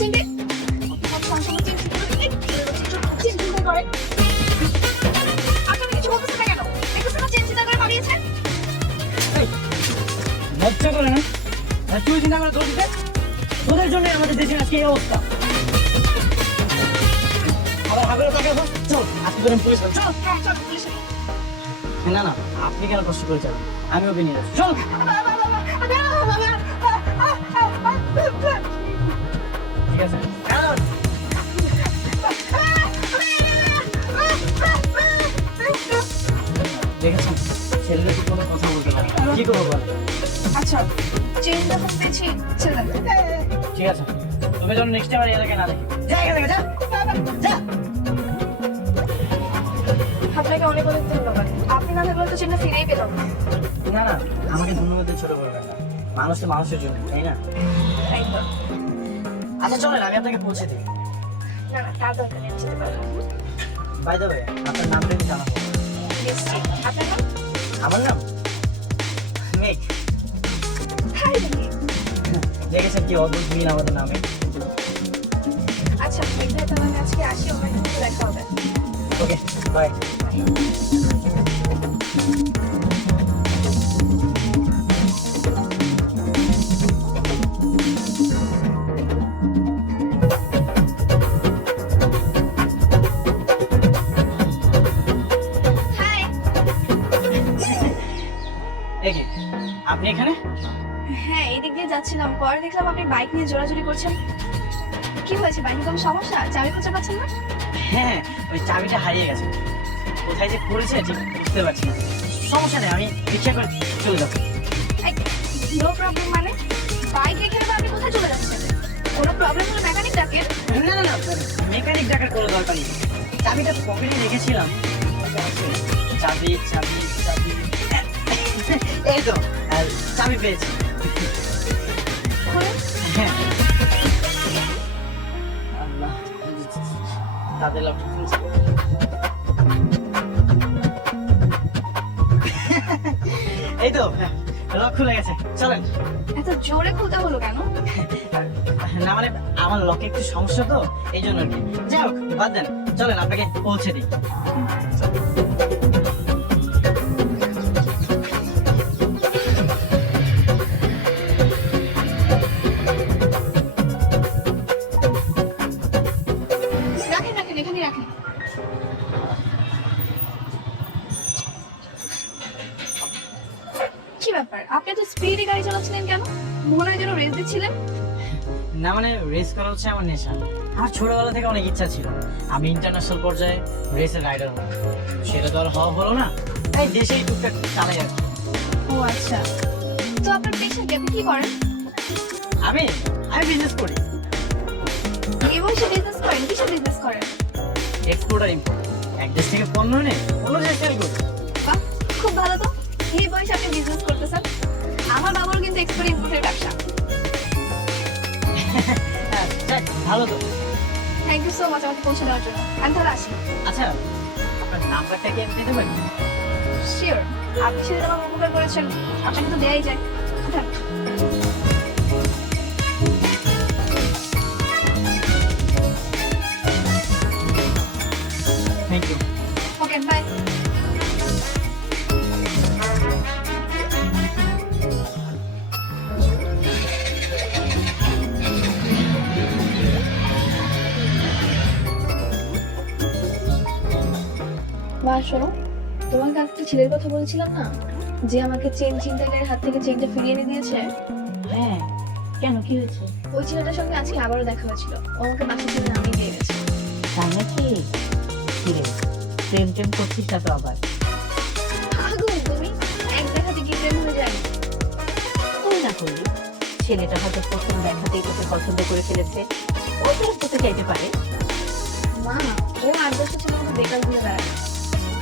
Chain রে সবসময় chain চিন্তা করে আপনারা কিছু বলতেছেন না কেন? দেখতেছেন না চেন চিন্তা করে পালিয়েছে। লজ্জা করে না? তুই চিন্তা করে দোষ দিতে? তোদের জন্য আমাদের দেশের আজকে এই অবস্থা। আবার হাগরে তাকে চল আজকে করে পুলিশ চল। চল পুলিশে। না না আপনি কেন কষ্ট করে যাবেন, আমি ওকে নিয়ে যাচ্ছি। চল ঠিক আছে দেখেছেন ছেলেটা কি কোনো কথা বলতে পারে না। কি করবো বল? আচ্ছা চেন যখন পেয়েছি ছেড়ে দেন। ঠিক আছে তুমি যখন নেক্সট টাইম এলাকায় না দেখি যা এখান থেকে যা যা। আপনাকে অনেক অনেক ধন্যবাদ। আপনি না থাকলে তো চেনটা ফিরেই পেতাম না। না না আমাকে ধন্যবাদ দিয়ে ছোট করবেন না, মানুষ তো মানুষের জন্য তাই না? একদম। আচ্ছা চলেন আমি আপনাকে পৌঁছে দিই। না না তার দরকার নেই, আমি যেতে পারবো। বাই দ্য ওয়ে আপনার নামটা কি জানাবো? মিষ্টি আপনার নাম? আমার নাম মেঘ। হাই দিদি। দেখেছেন কি অদ্ভুত মিল আমাদের নামে। আচ্ছা মেঘনা তাহলে আমি আজকে আসি, ওখানে দেখা হবে। Okay bye. হাই। এই কি আপনি এখানে? হ্যাঁ এই দিক দিয়ে যাচ্ছিলাম, পরে দেখলাম আপনি বাইক নিয়ে জোরাজুরি করছেন। কি হয়েছে, বাইকে কোনো সমস্যা? চাবি খুঁজে পাচ্ছেন না? হ্যাঁ ওই চাবিটা হারিয়ে গেছে, কোথায় যে পড়েছে ঠিক বুঝতে পারছি না। সমস্যা নেই আমি রিক্সা করে চলে যাবো। নো প্রবলেম মানে? বাইক রেখে এবার আপনি কোথায় চলে যাচ্ছেন? কোনো প্রবলেম হলে মেকানিক ডাকেন। না না না মেকানিক ডাকার কোনো দরকার নেই, চাবিটা পকেটে রেখেছিলাম। চাবি চাবি চাবি এই তো চাবি পেয়েছি। হ্যাঁ আল্লাহ তাদের লক্ষ্য খুলছে। এই তো লক খুলে গেছে, চলেন। এত জোরে খুলতে হলো কেন? না মানে আমার লকে একটু সমস্যা তো এই জন্য আর কি। যাই হোক বাদ দেন, চলেন আপনাকে পৌঁছে দিই। রাখেন রাখেন এখানে রাখেন। কি ব্যাপার, আপনি তো স্পিডে গাড়ি চালাচ্ছিলেন কেন? মনে হয় যেন রেস দিচ্ছিলেন। না মানে রেস করা হচ্ছে আমার নেশা। আমার ছোটবেলা থেকে অনেক ইচ্ছা ছিল আমি ইন্টারন্যাশনাল পর্যায়ে রেসের রাইডার হব, সেটা তো আর হওয়া হলো না, তাই দেশেই টুকটাক চালাই আর কি। ও আচ্ছা, তো আপনার পেশা কি, আপনি কি করেন? আমি আমি বিজনেস করি, এই বয়সে বিজনেস করেন? কিসের বিজনেস করেন? এক্সপোর্ট আর ইম্পোর্ট। এক দেশ থেকে পণ্য এনে অন্য দেশে সেল করি। বাহ খুব ভালো তো, এই বয়সে আপনি বিজনেস করতেছেন। আমার বাবার কিন্তু এক্সপোর্ট ইম্পোর্টের ব্যবসা। হ্যাঁ যাক ভালো তো। থ্যাংক ইউ সো মাচ আমাকে পৌঁছে দেওয়ার জন্য। আমি তাহলে আসি। আচ্ছা আপনার নাম্বারটা কি আমি দিতে পারি? শিওর, আপনি সেদিন আমার উপকার করেছেন, আপনাকে তো দেয়াই যায়। উঠান। Thank you. Okay bye. মা শোনো, তোমাকে একটা ছেলের কথা বলেছিলাম না, যে আমাকে চেন ছিনতাইকারীর হাত থেকে চেনটা ফিরিয়ে এনে দিয়েছে? হ্যাঁ কেন কি হয়েছে? ওই ছেলেটার সঙ্গে আজকে আবারও দেখা হয়েছিল, ও আমাকে বাসা থেকে নামিয়ে দিয়ে গেছে। তাই নাকি? কিরে প্রেম টেম করছিস না তো আবার? পাগল তুমি, এক দেখাতে কি প্রেম হয়ে যায়? তুই না করলি, ছেলেটা হয়তো প্রথম দেখাতেই তোকে পছন্দ করে ফেলেছে, ও ফেরত করতে চাইতে পারে। মা ও 8-10 ছেলের মতো বেকার ঘুরে বেড়ায়,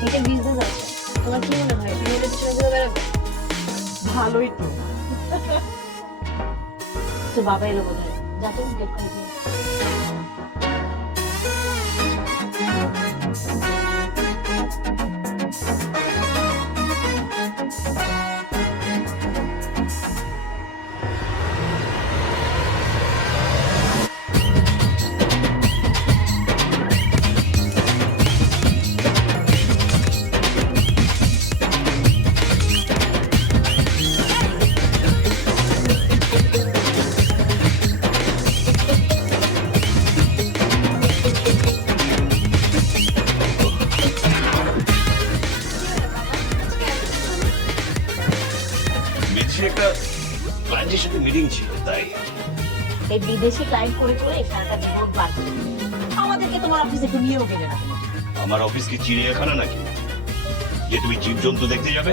এটা বিজনেস আছে। তোমার কি মনে হয় তুমি ওটা পিছনে ঘুরে বেড়াবে? ভালোই তো। তো বাবা এলো বোধ হয়, যা তো গেট করে দিয়ে। এই বিদেশি ক্লায়েন্ট করে করে সারাটা জীবন পার করে দিবে। আমাদেরকে তোমার অফিসে একটু নিয়েও গেলে না তুমি। আমার অফিস কি চিড়িয়াখানা নাকি যে তুমি জীবজন্তু দেখতে যাবে?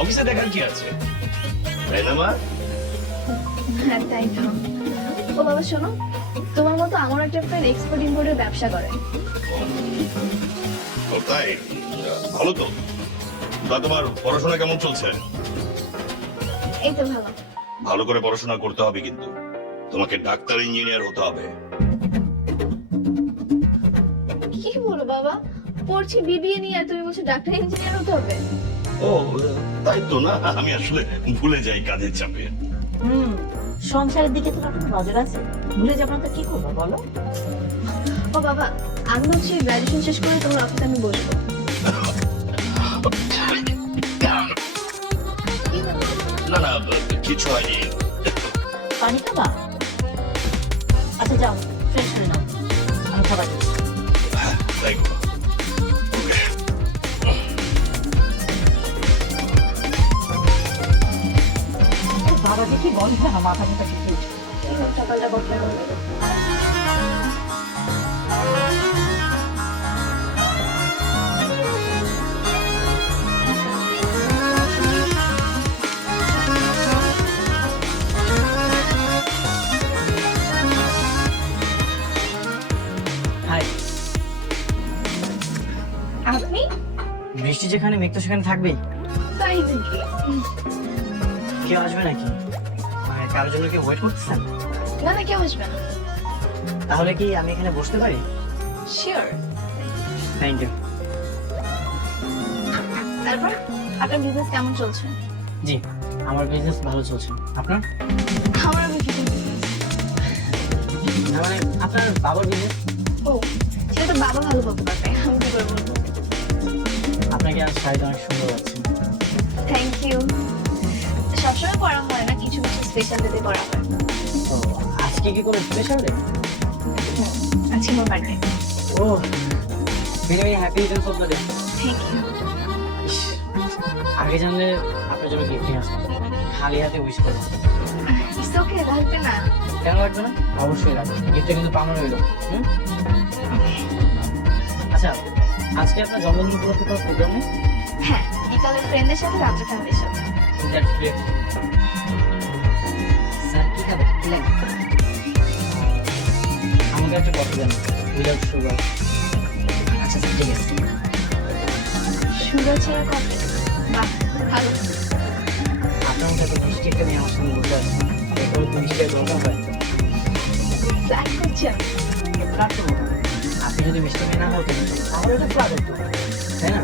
অফিসে দেখার কি আছে, তাই না মা? হ্যাঁ তাই তো। ও বাবা শোনো, তোমার মতো আমার একটা ফ্রেন্ড এক্সপোর্ট ইম্পোর্টের ব্যবসা করে। ও তাই, ভালো তো। তা তোমার পড়াশোনা কেমন চলছে? এই তো ভালো। ভালো করে পড়াশোনা করতে হবে, কিন্তু তোমাকে ডাক্তার ইঞ্জিনিয়ার হতে হবে। কি বলো বাবা, পড়ছি বিবিএ নিয়ে আর তুমি বলছো ডাক্তার ইঞ্জিনিয়ার হতে হবে? ও তাই তো না, আমি আসলে ভুলে যাই কাজের চাপে। সংসারের দিকে তোমার কোনো নজর আছে? ভুলে যাবো না তো কি করবো বলো? ও বাবা, আমি হচ্ছে গ্রাজুয়েশন শেষ করে তোমার অফিসে আমি বসবো। কি হলো? না না, কিছু হয়নি। পানি খাবা? আচ্ছা যাও, ফ্রেশ করে নাও, আমি খাবার দিচ্ছি। তাই করো। ওকে। বাবা যে কি বলে না, মাথা মাথা কিছু কি হলো, সকালটা বদলে গেলো। হাই। আপনি? বৃষ্টি যেখানে মেঘ তো সেখানে থাকবেই। তাই নাকি? কেউ আসবে নাকি? মানে কারোর জন্য কি ওয়েট করতেছেন? না না, কেউ আসবে না। তাহলে কি আমি এখানে বসতে পারি? শিওর। Thank you. তারপর আপনার বিজনেস কেমন চলছে? জি, আমার বিজনেস ভালো চলছে। আপনার? আমার বিজনেস। না মানে আপনার বাবার বিজনেস? ও, সেটা তো বাবা ভালো বলতে পারবে, আমি কি করে বলবো? আপনাকে আজ শাড়িটা অনেক সুন্দর লাগছে। Thank you. সবসময় পড়া হয় না, কিছু কিছু স্পেশাল ডেতে পড়া হয়। তো আজকে কি কোনো স্পেশাল ডে? আজকে আমার বার্থডে। ও, very very happy returns of the day. Thank you. আগে জানলে আপনার জন্য গিফট নিয়ে আসতাম, খালি হাতে উইশ করতাম। ইটস ওকে, লাগবে না। কেন লাগবে না? অবশ্যই লাগবে, গিফটটা কিন্তু পাওনা রইলো। আচ্ছা, আজকে আপনার জন্মদিন উপলক্ষে কোনো প্রোগ্রাম নেই? হ্যাঁ, বিকালে ফ্রেন্ডদের সাথে, রাত্রে ফ্যামিলির সাথে। That's great. স্যার কি খাবে? আমাকে একটা কফি দেন উইদাউট সুগার। আচ্ছা স্যার, ঠিক আছে। সুগার ছাড়া কফি? বাহ, ভালো। আপনার মতো এত মিষ্টি একটা নিয়ে আমার সঙ্গে বসে আছে, এরপর মিষ্টি দরকার হয়। প্ল্যান করছেন? ফ্ল্যাট করবো। আপনি যদি মিষ্টি মেয়ে না হতেন তাহলে এটা ফ্ল্যাট হতো, তাই না?